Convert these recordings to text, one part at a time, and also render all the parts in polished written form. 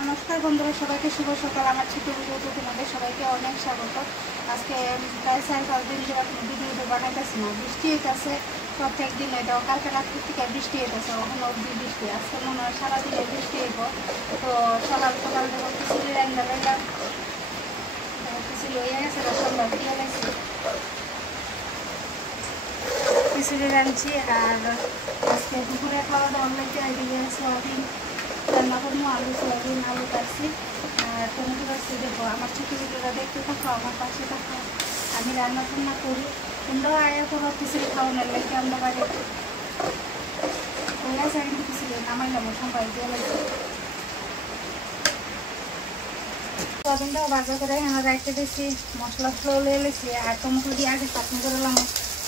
নমস্কার বন্ধুরা, সবাইকে শুভ সকাল। আমার ছোট ভিডিওতে তোমাদের সবাইকে অনেক স্বাগত। আজকে প্রায় 4-5 দিন ধরে ভিডিওটা বানাইতেছি না, বৃষ্টি হইতেছে প্রত্যেক দিন। এটা কালকে রাত্রি থেকে বৃষ্টি হইতেছে, ওখানে অবধি বৃষ্টি। আজকে মনে হয় সারাদিনে বৃষ্টি হইব। তো সকাল সকাল যখন খিচুড়ি রান্না করলাম, খিচুড়ি হয়ে গেছে, সন্ধ্যা দিয়ে গেছে, খিচুড়ি রাঁধছি। আর আজকে দুপুরে খাওয়া দাওয়া লাগছে এদিকে সোয়াবিন রান্না করবো, আলু সোয়াবিন আলু কাটছি আর টমেটো কাটছি। দেখো আমার ছোটো ভিডিওটা দেখতে থাকো, আমার পাশে থাকো। আমি রান্না টান্না করি, তোমরাও আয়া করো খিচুড়ি খাওয়ানোর লাগে। আমরা বাড়ি হয়ে গেছে, কিন্তু খিচুড়ি নামাইলাম সবাই দিয়ে লাগছে। সোয়াবিনটাও ভাজা করে এখানে রাখতে দিয়েছি, মশলা ফ্লো লেছি আর টমেটো দিয়ে আগে চাটনি করলাম,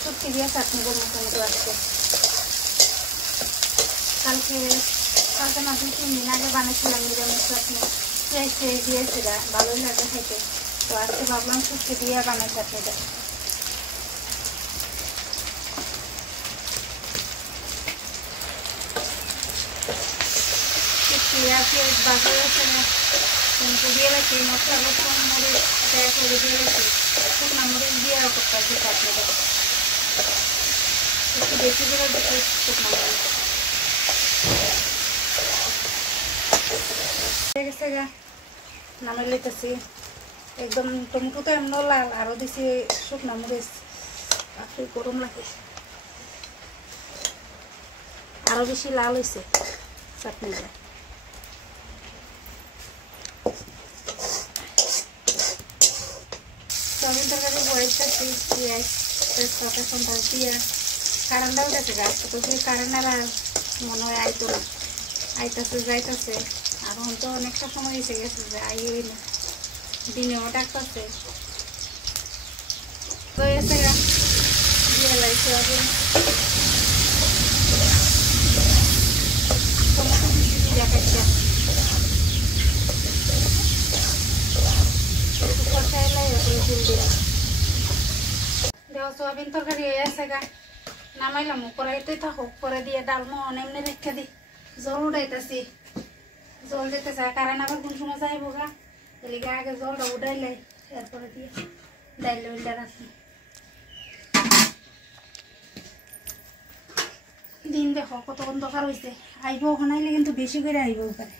শুটকি দিয়ে চাটনি করবো টমেটো আজকে। কালকে না 2-3 দিন আগে বানিয়েছিলাম নিরামিষ চাটনি, টেস্ট দিয়েছিল, ভালোই লাগে খেতে। তো আজকে ভাবলাম শুটকি দিয়ে বানাই চাটনিটা। শুটকি আর পেঁয়াজ ভাজা হয়েছে, টমেটো দিয়ে গেছি, মশলা রসুন মরিচ দেয়া করে দিয়ে গেছি, শুকনো মরিচ দিয়ে করতে আর কি চাটনিটা একটু বেশি করে দিতে শুকনো মরিচ গেছে গা। নামাই লইতেছি একদম। টমেটো তো এমন লাল, আরও দিছি শুকনো মরিচ, আপনি গরম লাগে, আরও বেশি লাল হয়েছে চাটনিটা। সোয়াবিন তরকারি বয়েছি, পেঁয়াজ তেজপাতা সন্ধ্যা দিয়ে কারেন্টটাও গেছে গাছ, তো সেই কারেন্ট আর মনে হয় আইতো না, আইতাছে যাইতেছে। আর তো অনেকটা সময় এসে গেছে যে আইই না, দিনেও ডাকতেছে। তো এসে গা দিয়ে লাগছে হবে টমেটো দিচ্ছি ভিজা কাটটা, কষাইলাই ওপরে ফুল দিলাম। দেওয়া সোয়াবিন তরকারি হয়ে আছে গা, নামাইলাম। কড়াইতে থাকুক, পরে দিয়ে ডালমো এমনি রেখে দিই। জল উঠাইতেছি, জল যেতেছে, কারেন্ট আবার কোন সময় যাইব গা, এলিগে আগে জলটা উঠাইলে এরপরে দিয়ে ডাইল উল্টা রাখি। দিন দেখো কত অন্ধকার হয়েছে, আইব ওখানে আইলে কিন্তু বেশি করে আইব ওখানে।